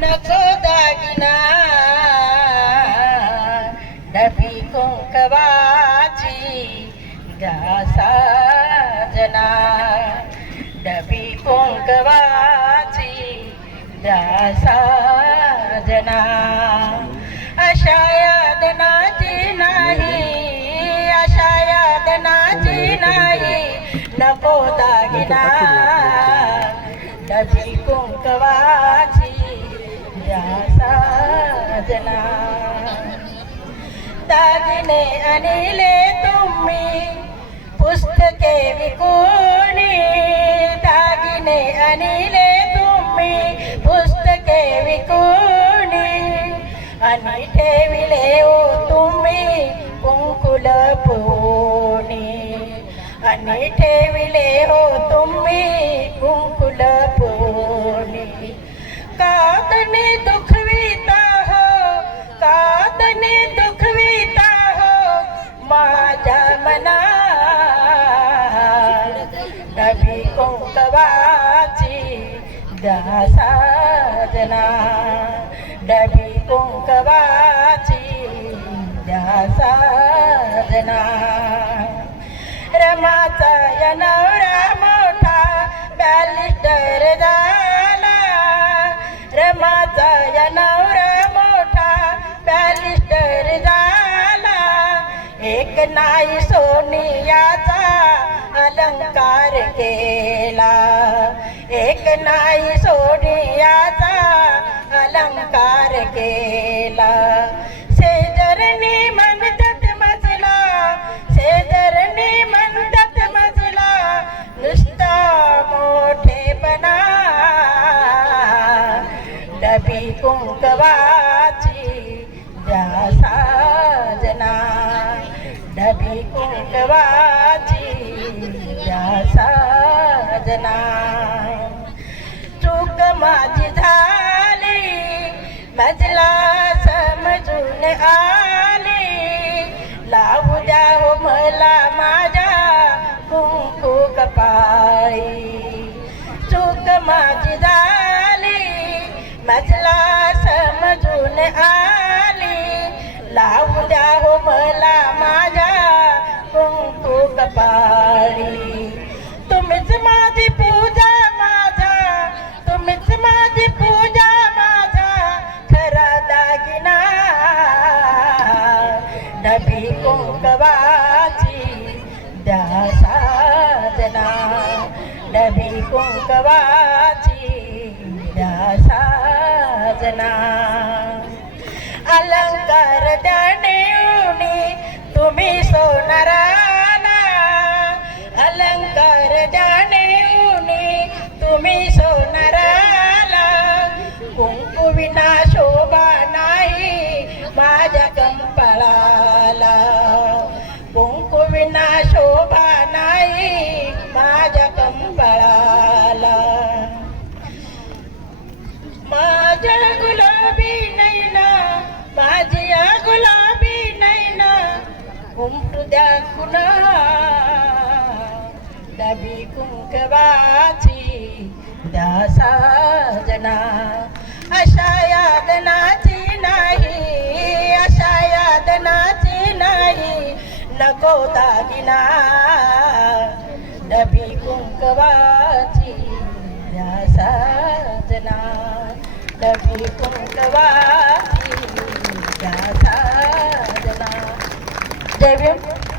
नको दागिना. डबी कुंकवाची द्या साजना डबी कुंकवाची द्या साजना अशा यादनाची नाही अशा यादनाची नाही. नको दागिना. डबी कुंकवाची साजना दागिने अनिले तुम्ही पुस्तके विकुणी दागिने अनिले तुम्ही पुस्तके विकुणी आणि ठेविले ओ तुम्ही कुंकुल पोणी आणि ठेविले हो तुम्ही कुंकुल द्या साजना डबी कुंकवाची द्या साजना. रमाचा या नवरा मोठा बॅलिस्टर झाला रमाचा या नवरा मोठा बॅलिस्टर झाला एक नाही सोनियाचा अलंकार केला. नाही सोडियाचा अलंकार केला. शेजरनी म्हणतात मजला शेजरनी म्हणतात मजला नुसता मोठेपणा. डबी कुंकवाची द्या साजना. डबी कुंकवाची द्या साजना. माझी झाली. मजला समजून आली. लावू द्या हो मला माझ्या कुंकू कपाळी. चूक माझी झाली. मजला समजून आली डबी कुंकवाची द्या साजना डबी कुंकवाची द्या साजना माझ्या गुलाबी नैना माझी गुलाबी नैना उमटू द्या कुणा डबी कुंकवाची दासा जना अशा यादनाची नाही अशा यादनाची नाही नको दागिना डबी कुंकवाची जना. साजना डबी कुंकवाची द्या साजना जय भीम